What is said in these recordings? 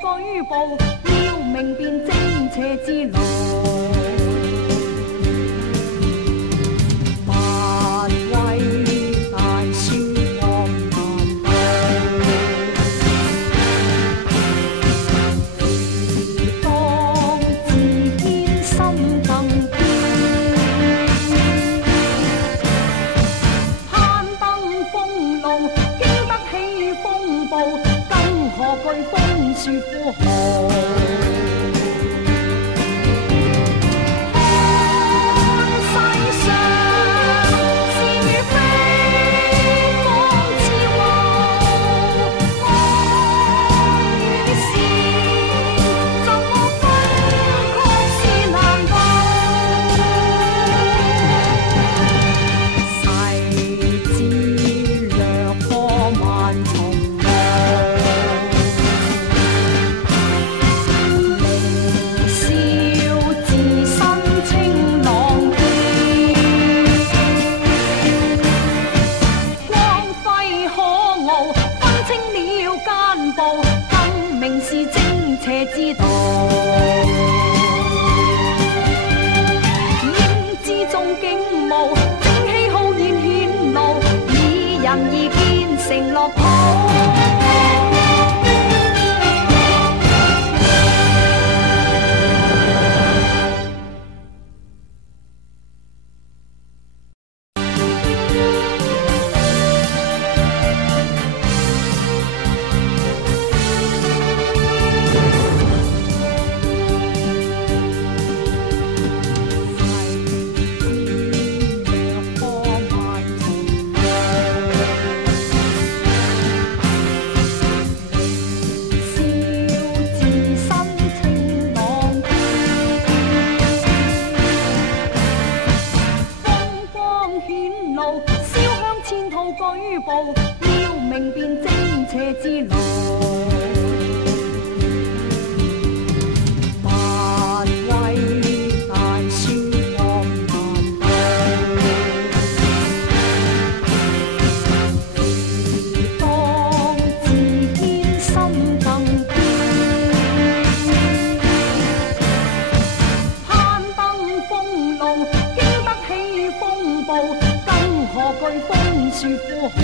舉報，要明辨正邪之路。風雪呼號，看世上是與非，方知禍，愛與善，怎麼分確是難道，細緻掠過萬重之道，應知眾景務，正氣浩然顯露，以仁義建成樂土。舉報，要明辨正邪之路。不畏大樹惡難道，當自堅心更堅，攀登風路，經得起風暴，更何懼風雪呼號。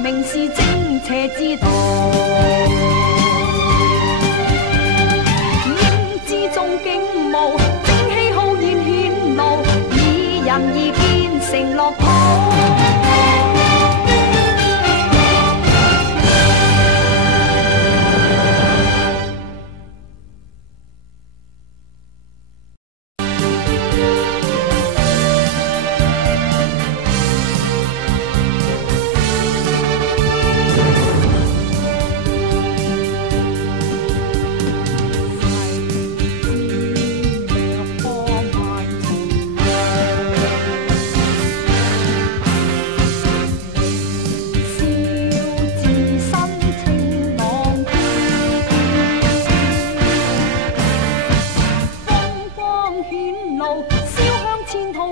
明是正邪之道，應知眾景務，正氣浩然顯露，以仁義建成樂土。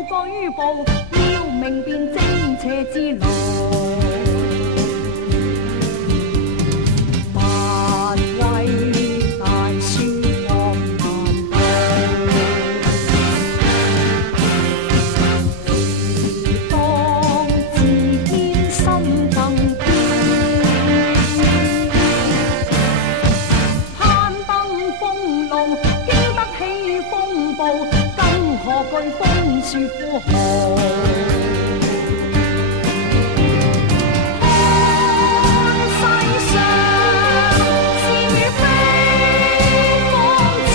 舉報，要明辨正邪之路。不畏大樹惡難道，當自堅心更堅，攀登風路，經得起風暴，更何懼風雪呼號。看世上是與非，方知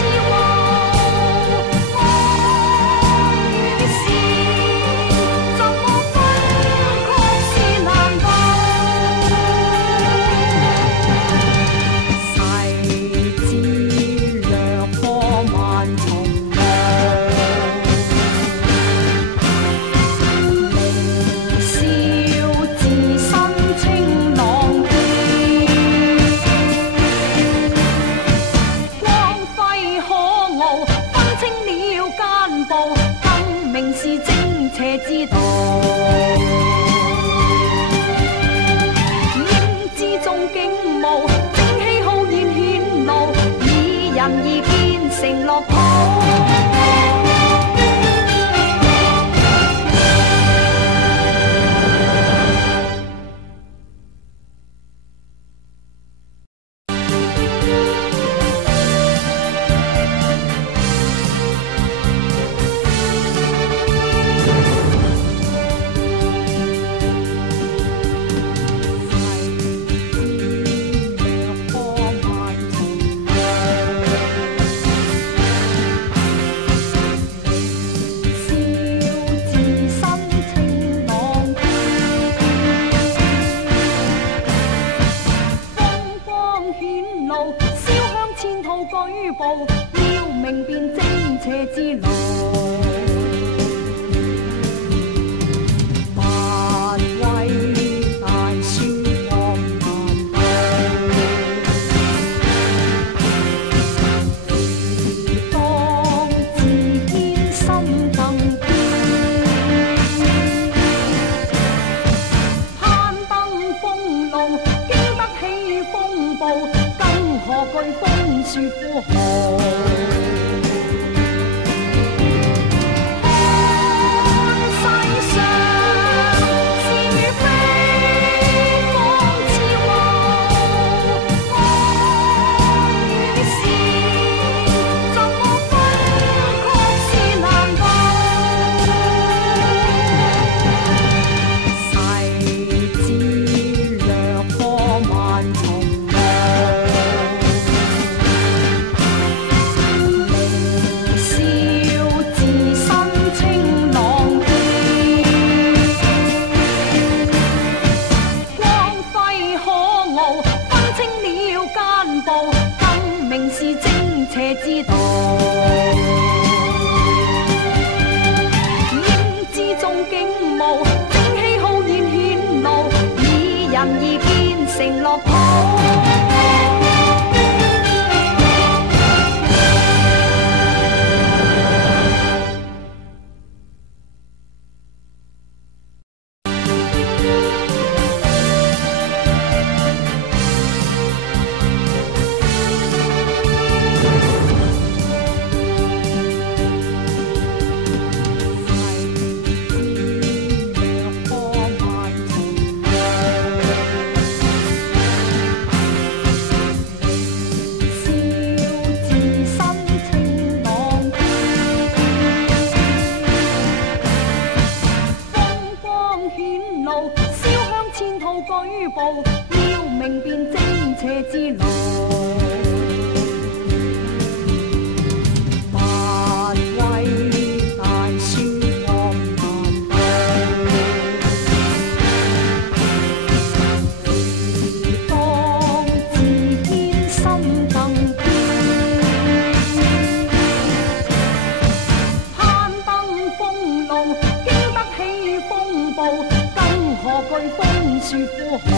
樂土。要明辨正邪之路，凡為大樹望難道，當自堅心更堅，攀登風路，經得起風暴，更何懼風雪呼號。之道，應知眾景務，正氣浩然顯露，以仁義建成樂土。舉步，要明辨正邪之路。凡為大樹望難道，當自堅心更堅。攀登風路，經得起風暴，更何懼風雪呼號。